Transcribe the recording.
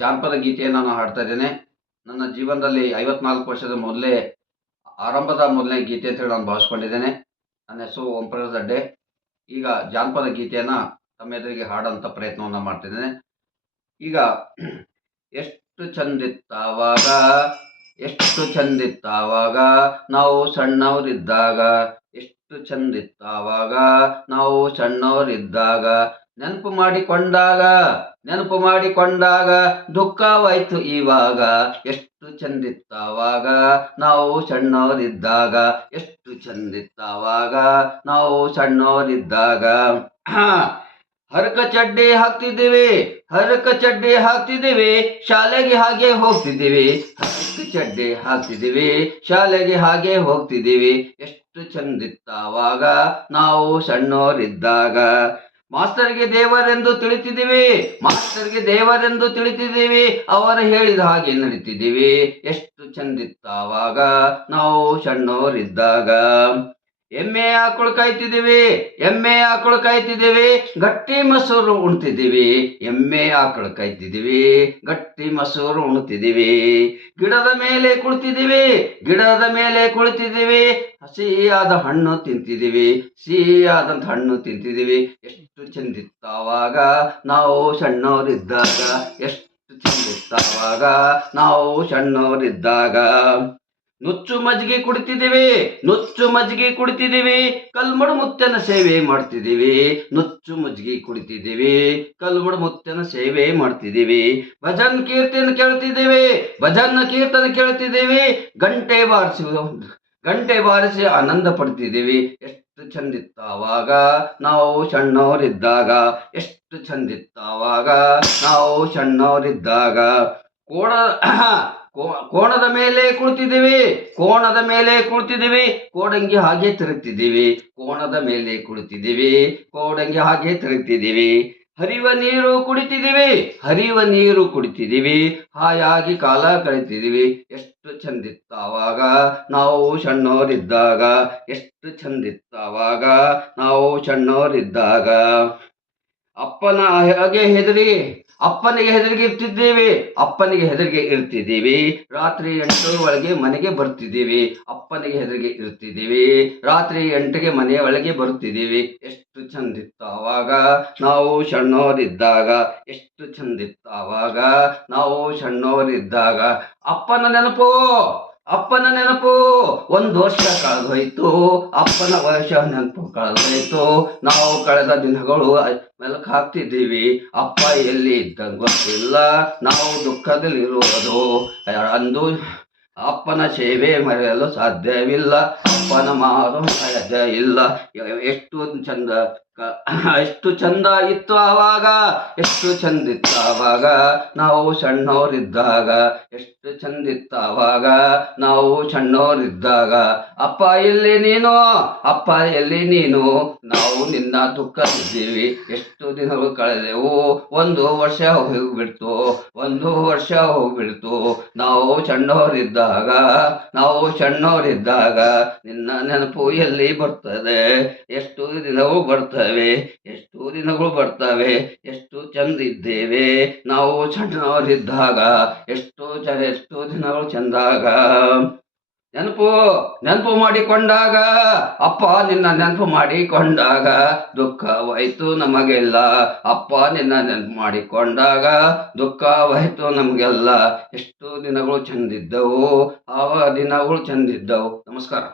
ಜಾನಪದ ಗೀತೆಯನ್ನು ನಾನು ಹಾಡ್ತಾ ಇದ್ದೇನೆ. ನನ್ನ ಜೀವನದಲ್ಲಿ 54 ವರ್ಷದ ಆರಂಭದ ಮೊದಲನೇ ಗೀತೆ ಅಂತ ಹೇಳಿ ನಾನು ಭಾವಿಸ್ಕೊಂಡಿದ್ದೇನೆ. ನನ್ನ ಹೆಸರು ಓಂಪ್ರಕಾಶ್ ದಡ್ಡೆ. ಈಗ ಜಾನಪದ ಗೀತೆಯನ್ನು ತಮ್ಮ ಎದುರಿಗೆ ಹಾಡೋಂಥ ಪ್ರಯತ್ನವನ್ನು ಮಾಡ್ತಿದ್ದೇನೆ. ಈಗ ಎಷ್ಟು ಚಂದಿತ್ತಾವಾಗ, ಎಷ್ಟು ಚಂದಿತ್ತಾವಾಗ ನಾವು ಸಣ್ಣವರಿದ್ದಾಗ, ಎಷ್ಟು ಚಂದಿತ್ತಾವಾಗ ನಾವು ಸಣ್ಣವರಿದ್ದಾಗ, ನೆನಪು ಮಾಡಿಕೊಂಡಾಗ ದುಃಖವಾಯ್ತು ಇವಾಗ. ಎಷ್ಟು ಚಂದಿತ್ತಾವಾಗ ನಾವು ಸಣ್ಣವರಿದ್ದಾಗ, ಎಷ್ಟು ಚಂದಿತ್ತಾವಾಗ ನಾವು ಸಣ್ಣವರಿದ್ದಾಗ. ಹರಕ ಚಡ್ಡಿ ಹಾಕ್ತಿದ್ದೀವಿ, ಶಾಲೆಗೆ ಹಾಗೆ ಹೋಗ್ತಿದ್ದೀವಿ. ಹರಕ ಚಡ್ಡಿ ಹಾಕ್ತಿದ್ದೀವಿ, ಶಾಲೆಗೆ ಹಾಗೆ ಹೋಗ್ತಿದ್ದೀವಿ. ಎಷ್ಟು ಚಂದಿತ್ತಾವಾಗ ನಾವು ಸಣ್ಣವರಿದ್ದಾಗ. ಮಾಸ್ತರಿಗೆ ದೇವರೆಂದು ತಿಳಿತಿದ್ದೀವಿ, ಅವರು ಹೇಳಿದ ಹಾಗೆ ನಡೀತಿದ್ದೀವಿ. ಎಷ್ಟು ಚಂದಿತ್ತಾವಾಗ ನಾವು ಸಣ್ಣವರಿದ್ದಾಗ. ಎಮ್ಮೆ ಆಕಳು ಕಾಯ್ತಿದ್ದೀವಿ, ಗಟ್ಟಿ ಮೊಸರು ಉಣ್ತಿದ್ದೀವಿ. ಎಮ್ಮೆ ಆಕಳು ಕಾಯ್ತಿದ್ದೀವಿ, ಗಟ್ಟಿ ಮೊಸರು ಉಣ್ತಿದ್ದೀವಿ. ಗಿಡದ ಮೇಲೆ ಕುಳಿತಿದ್ದೀವಿ, ಹಸಿಯಾದ ಹಣ್ಣು ತಿಂತಿದ್ದೀವಿ. ಎಷ್ಟು ಚಂದಿತ್ತಾವಾಗ ನಾವು ಸಣ್ಣವರಿದ್ದಾಗ, ಎಷ್ಟು ಚಂದಿತ್ತಾವಾಗ ನಾವು ಸಣ್ಣವರಿದ್ದಾಗ. ನುಚ್ಚು ಮಜ್ಜಿಗೆ ಕುಡಿತಿದ್ದೀವಿ, ಕಲ್ಮಡು ಮುತ್ತನ ಸೇವೆ ಮಾಡ್ತಿದ್ದೀವಿ. ನುಚ್ಚು ಮಜ್ಜಿಗೆ ಕುಡಿತಿದ್ದೀವಿ, ಕಲ್ಮಡು ಮುತ್ತನ ಸೇವೆ ಮಾಡ್ತಿದ್ದೀವಿ. ಭಜನ್ ಕೀರ್ತನ ಕೇಳ್ತಿದ್ದೀವಿ, ಗಂಟೆ ಬಾರಿಸಿ ಆನಂದ ಪಡ್ತಿದ್ದೀವಿ. ಎಷ್ಟು ಚಂದಿತ್ತಾವಾಗ ನಾವು ಸಣ್ಣವರಿದ್ದಾಗ, ಎಷ್ಟು ಚಂದಿತ್ತಾವಾಗ ನಾವು ಸಣ್ಣವರಿದ್ದಾಗ. ಕೋಣದ ಮೇಲೆ ಕುಳಿತಿದ್ದೀವಿ, ಕೋಡಂಗಿ ಹಾಗೆ ತಿರುಗ್ತಿದ್ದೀವಿ. ಹರಿವ ನೀರು ಕುಡಿತಿದ್ದೀವಿ, ಹಾಯಾಗಿ ಕಾಲ ಕಳಿತಿದ್ದೀವಿ. ಎಷ್ಟು ಚಂದಿತ್ತಾವಾಗ ನಾವು ಸಣ್ಣವರಿದ್ದಾಗ, ಎಷ್ಟು ಚಂದಿತ್ತಾವಾಗ ನಾವು ಸಣ್ಣವರಿದ್ದಾಗ. ಅಪ್ಪನಿಗೆ ಹೆದರಿಗೆ ಇರ್ತಿದ್ದೀವಿ, ರಾತ್ರಿ 8 ಒಳಗೆ ಮನೆಗೆ ಬರ್ತಿದ್ದೀವಿ. ಅಪ್ಪನಿಗೆ ಹೆದರಿಗೆ ಇರ್ತಿದ್ದೀವಿ, ರಾತ್ರಿ 8ಗೆ ಮನೆಯ ಒಳಗೆ ಬರ್ತಿದ್ದೀವಿ. ಎಷ್ಟು ಚಂದಿತ್ತಾವಾಗ ನಾವು ಸಣ್ಣವರಿದ್ದಾಗ, ಎಷ್ಟು ಚಂದಿತ್ತಾವಾಗ ನಾವು ಸಣ್ಣವರಿದ್ದಾಗ. ಅಪ್ಪನ ನೆನಪು 1 ವರ್ಷ ಕಳೆದೋಯ್ತು, ಅಪ್ಪನ ನೆನಪು ಕಳೆದೋಯ್ತು. ನಾವು ಕಳೆದ ದಿನಗಳು ಮೆಲುಕು ಹಾಕ್ತಿದ್ದೀವಿ. ಅಪ್ಪ ಎಲ್ಲಿ ಇದ್ದಂಗೆ ಗೊತ್ತಿಲ್ಲ, ನಾವು ದುಃಖದಲ್ಲಿರುವುದು. ಅಂದು ಅಪ್ಪನ ಸೇವೆ ಮರೆಯಲು ಸಾಧ್ಯವಿಲ್ಲ, ಅಪ್ಪನ ಮಾತು ಸಾಧ್ಯ ಇಲ್ಲ. ಎಷ್ಟು ಚಂದ ಇತ್ತು ಆವಾಗ, ಎಷ್ಟು ಚಂದಿತ್ತಾವಾಗ ನಾವು ಸಣ್ಣವರಿದ್ದಾಗ, ಎಷ್ಟು ಚಂದಿತ್ತಾವಾಗ ನಾವು ಸಣ್ಣವರಿದ್ದಾಗ. ಅಪ್ಪ ಎಲ್ಲಿ ನೀನು, ನಾವು ನಿನ್ನ ದುಃಖದಿದ್ದೀವಿ. ಎಷ್ಟು ದಿನಗಳು ಕಳೆದೆವು, 1 ವರ್ಷ ಹೋಗ್ಬಿಡ್ತು. ನಾವು ಸಣ್ಣವರಿದ್ದಾಗ ನಿನ್ನ ನೆನಪು ಎಲ್ಲಿ ಬರ್ತದೆ. ಎಷ್ಟು ದಿನಗಳು ಬರ್ತವೆ, ಎಷ್ಟು ಚಂದಿದ್ದೇವೆ ನಾವು ಸಣ್ಣವರಿದ್ದಾಗ, ಎಷ್ಟು ದಿನಗಳು ಚಂದಾಗ. ನೆನಪು ಮಾಡಿಕೊಂಡಾಗ, ಅಪ್ಪ ನಿನ್ನ ನೆನಪು ಮಾಡಿಕೊಂಡಾಗ ದುಃಖವಾಯ್ತು ನಮಗೆಲ್ಲ. ಅಪ್ಪ ನಿನ್ನ ನೆನಪು ಮಾಡಿಕೊಂಡಾಗ ದುಃಖವಾಯ್ತು ನಮಗೆಲ್ಲ. ಎಷ್ಟು ದಿನಗಳು ಚಂದಿದ್ದವು, ಆವ ದಿನಗಳು ಚಂದಿದ್ದವು. ನಮಸ್ಕಾರ.